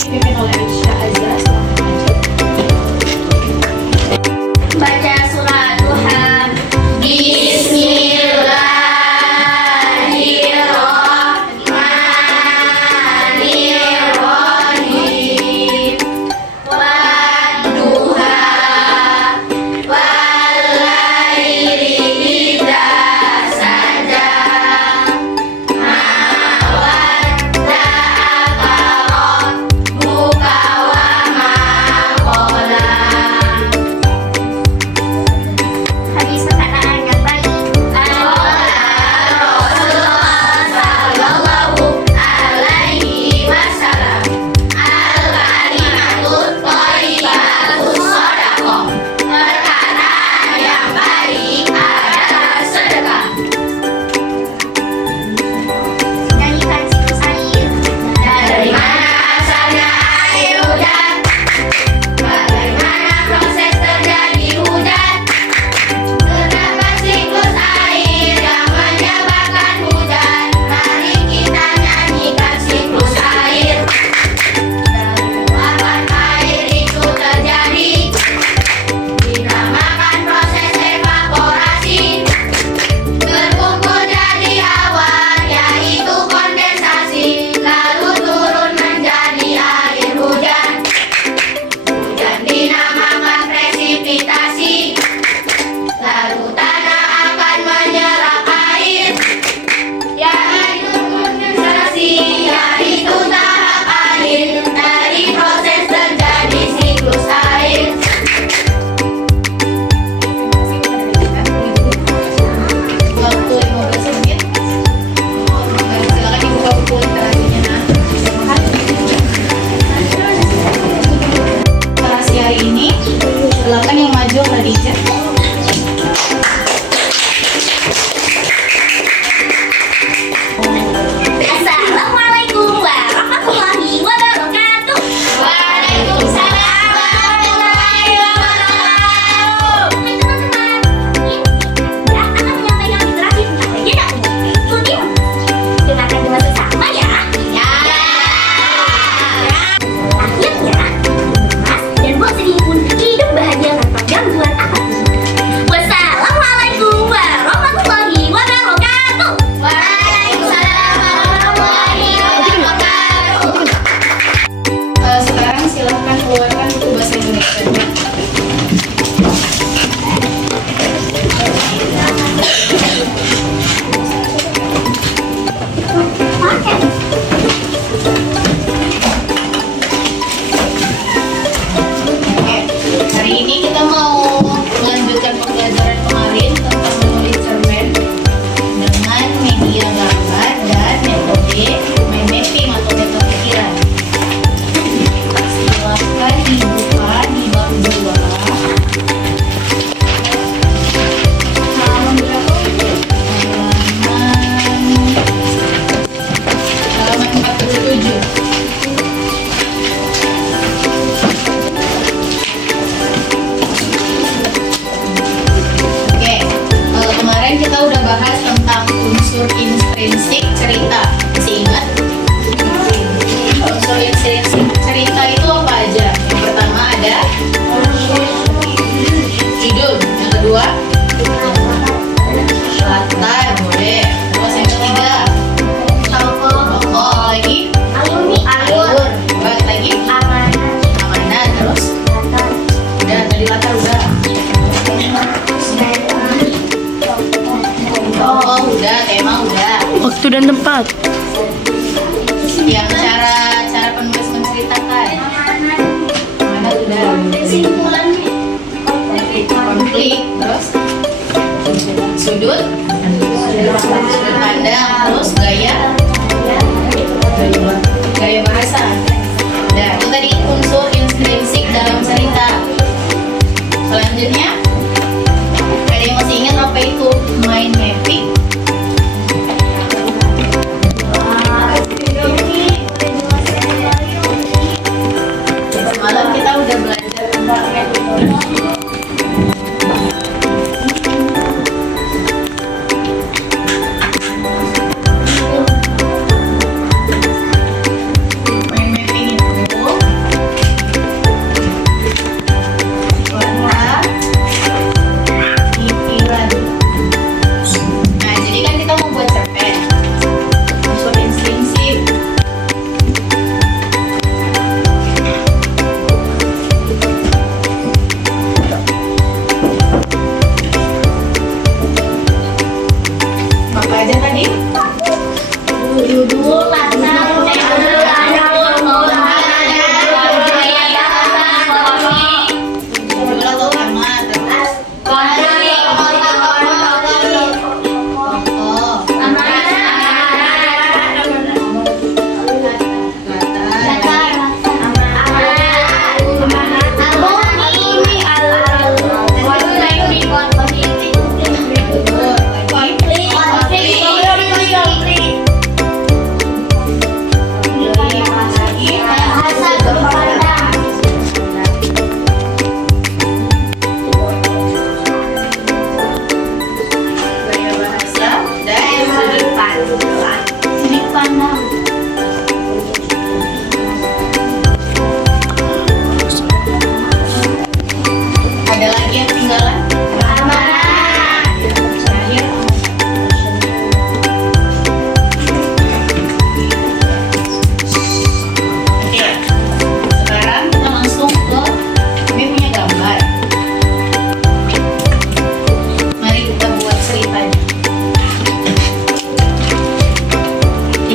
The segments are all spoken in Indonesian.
dipimpin oleh Aisyah Azza. Baca surat Duha. Bismillahirrahmanirrahim. Wadduha wal-laili idza saja. Ma wadda'aka rabbuka wa ma qala. Hadis perkataan yang baik. Rasulullah sallallahu alaihi wasallam, al-kalimatut thayyibatus shadaqah. Perkataan yang baik adalah sedekah. Nyanyikan siklus air. Dari mana asalnya air hujan? Bagaimana proses terjadi hujan? Terdapat siklus air yang menyebabkan hujan. Mari kita nyanyikan siklus air. Kapan air itu terjadi? Dinamakan proses evaporasi. Berkumpul jadi awan, yaitu kondensasi, lalu turun menjadi air hujan. Hujan dinamakan presipitasi. Lalu tanah akan menyerap air, yaitu kondensasi, yaitu tahap akhir dari proses terjadi siklus air. Waktu 15 menit. Silakan dibuka buku literasinya. Literasi hari ini, silakan yang maju Khadijah. Assalamualaikum warahmatullahi wabarakatuh. Waalaikumsalam warahmatullahi wabarakatuh. Teman-teman, ini saya akan menyampaikan literasi tentang legenda umum. Ikuti, dengarkan dengan seksama ya. Akhirnya, Mas dan Bos Sri pun hidup bahagia tanpa gangguan apapun. Wassalamualaikum warahmatullahi wabarakatuh. Waalaikumsalam warahmatullahi wabarakatuh. Sekarang silahkan keluarkan buku bahasa Indonesia. Oke, hari ini kita mau melanjutkan pembelajaran kemarin tentang menulis cerpen dengan media gambar dan metode mind mapping atau metode pikiran. Silahkan dibuka di bab 2 halaman berapa? Halaman 47. Oke, kemarin kita udah bahas tentang unsur intrinsik cerita. Masih ingat? Unsur intrinsik cerita itu apa aja? Yang pertama ada judul, yang kedua latar, boleh. Terus yang ketiga tokoh, lagi alur, buat lagi amanah, terus udah tadi latar udah. Oh, udah, tema udah. Waktu dan tempat. Yang cara penulis menceritakan. Mana udah. Konflik, terus sudut pandang, terus gaya bahasa. Nah, itu tadi unsur intrinsik dalam cerita. Selanjutnya, ada yang masih ingat apa itu mind mapping? Semalam kita udah belajar tentang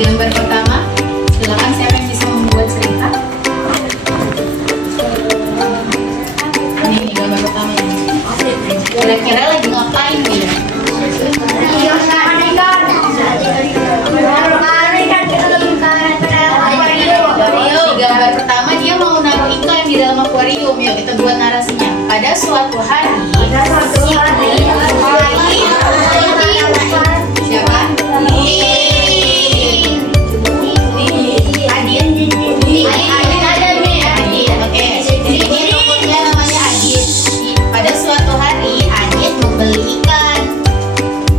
Gambar pertama, silakan siapa yang bisa membuat cerita? Ini gambar pertama ini. Kira-kira lagi ngapain dia? Di gambar pertama dia mau naruh ikan di dalam akuarium. Yuk kita buat narasinya. Pada suatu hari. Siapa? Pada suatu hari Adit membeli ikan.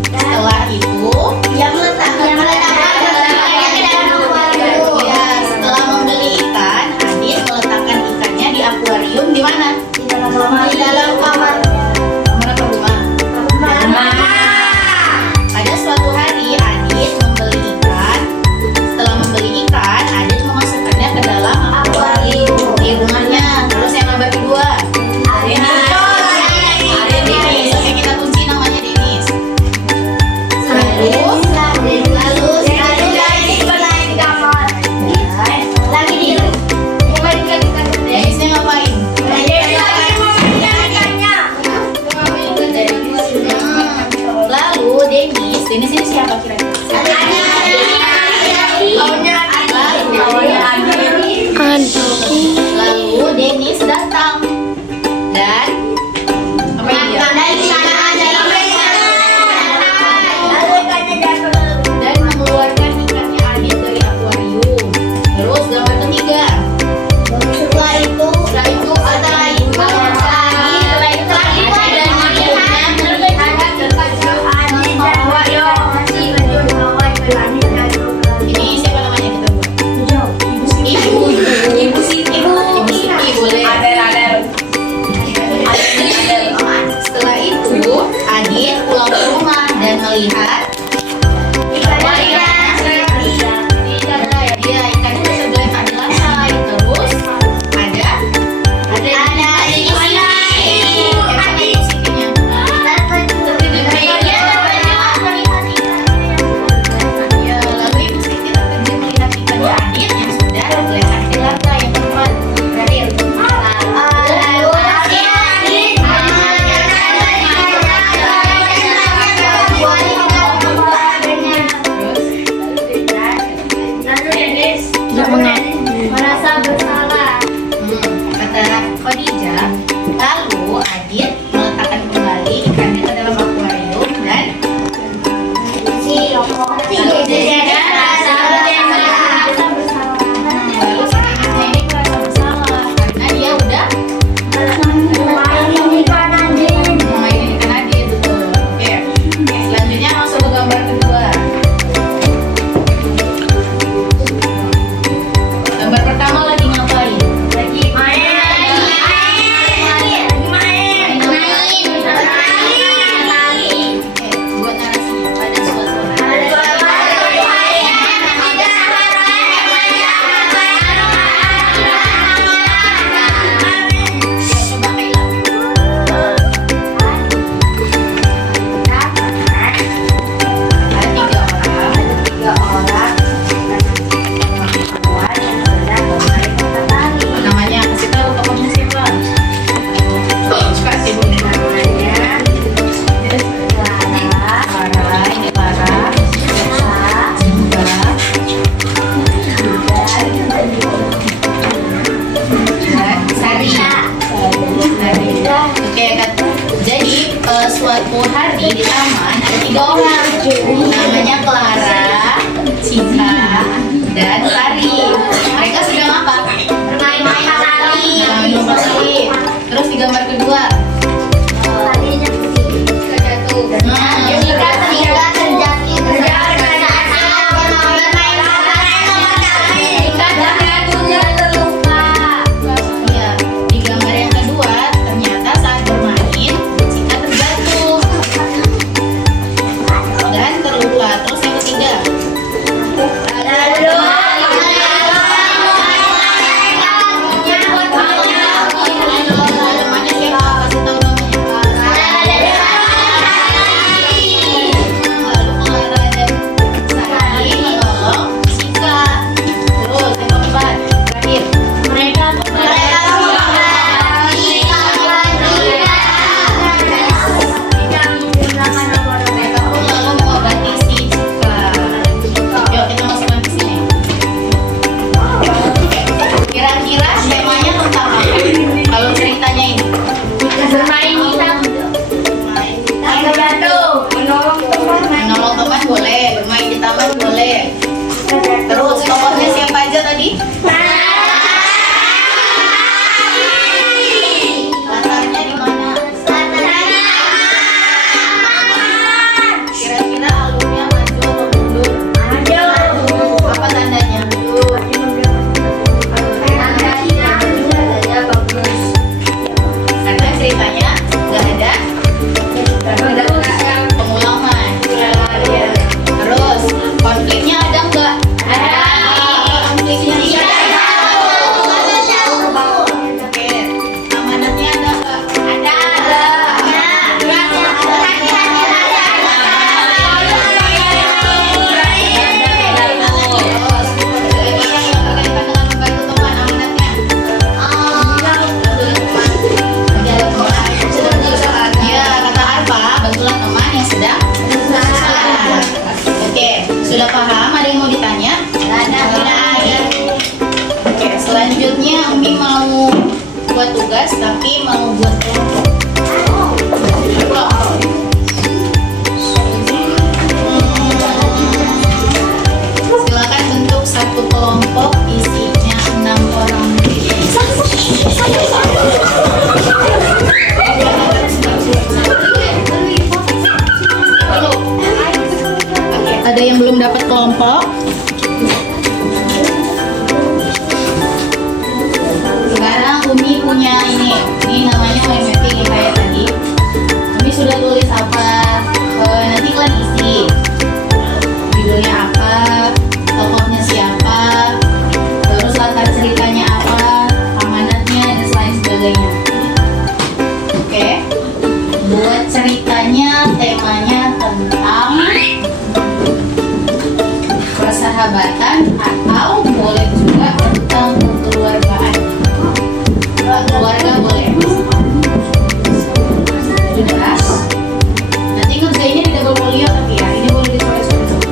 Setelah itu dia meletakkan setelah membeli ikan, Adit meletakkan ikannya di akuarium di mana? Di dalam kamar. Kamar atau rumah? Rumah. Pada suatu hari Adit membeli ikan. Setelah membeli ikan, Adit memasukkannya ke dalam akuarium di rumahnya. Terus yang gambar kedua, Denis. Oke, kita kunci namanya Denis. Lalu Denisnya ngapain? Lalu Denis ini siapa kira-kira? Lalu Denis datang dan apa yang dia? Dan mengeluarkan ikannya Adit dari akuarium. Terus gambar ketiga. Setelah itu ada ini siapa namanya kita buat? Ibu Siti boleh. Setelah itu Adit pulang ke rumah dan melihat ikannya tergeletak di lantai. Terus lalu Ibu Siti terkejut melihat ikannya Adit yang sudah tergeletak di lantai. Yang keempat, terakhir. merasa bersalah. Kata Khadijah, lalu Adit meletakkan kembali ikannya ke dalam akuarium dan lalu si Denisnya ini merasa bersalah karena dia udah memainin ikan Adit, betul. Oke, selanjutnya langsung ke gambar kedua. Gambar pertama lagi ngapain? Namanya Clara, Cika, dan Sari. Mereka sedang apa? Bermain matahari. Terus di gambar kedua. Terus tokohnya siapa aja tadi? Latarnya di mana? Kira-kira alurnya maju atau mundur? Maju. Apa tandanya? Tandanya bagus. Karena ceritanya nggak ada pengulangan. Terus konfliknya ada nggak? Ada. Konfliknya tidak ada. Oke. Amanatnya ada nggak? Ada. Sudah paham? Ada yang mau ditanya? Oke, selanjutnya Umi mau buat tugas tapi mau buat kelompok. Silakan bentuk satu kelompok isinya 6 orang. Ada yang belum dapat kelompok? Sekarang Umi punya ini namanya mind mapping kayak tadi. Umi sudah tulis apa? Nanti kalian isi judulnya apa, tokohnya siapa, terus latar ceritanya apa, amanatnya dan lain sebagainya. Oke, buat ceritanya temanya tentang persahabatan atau boleh juga tentang kekeluargaan. Keluarga boleh. Sudah. Nanti ngerjainnya di double folio tapi ya ini boleh disore-sore.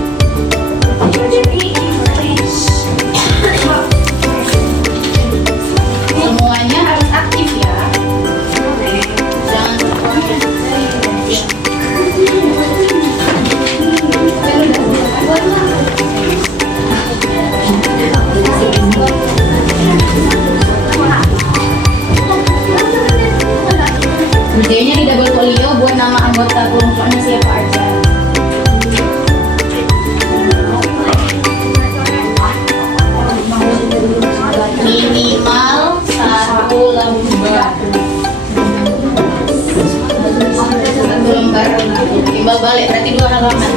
Semuanya harus aktif ya. Jangan terpojok. Kerjanya di double folio buat nama anggota kelompoknya siapa aja. Minimal 1 lembar. 1 lembar. Timbal balik berarti 2 halaman.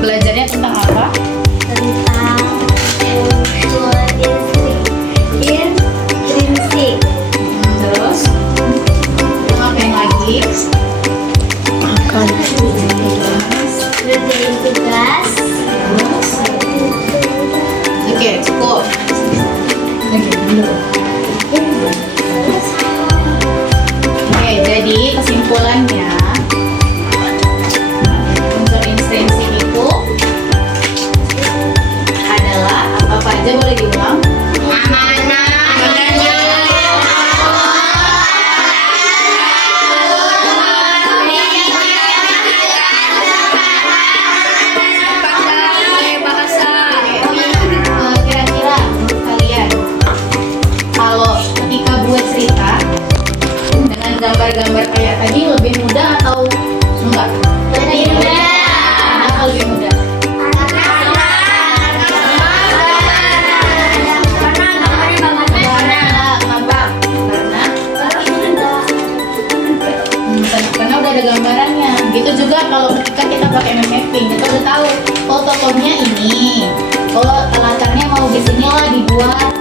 Belajarnya tentang apa? Terus ngapain lagi? Oke, cukup. Oke, jadi kesimpulannya unsur instansi itu adalah apa aja, boleh diulang? Kira-kira menurut kalian, kalau ketika buat cerita dengan gambar-gambar kayak tadi lebih mudah atau enggak? Lebih mudah. Kenapa lebih mudah? Karena udah ada gambarannya. Gitu juga kalau ketika kita pakai mapping, kita udah tahu oh tokohnya ini, oh latarnya mau di sini lah dibuat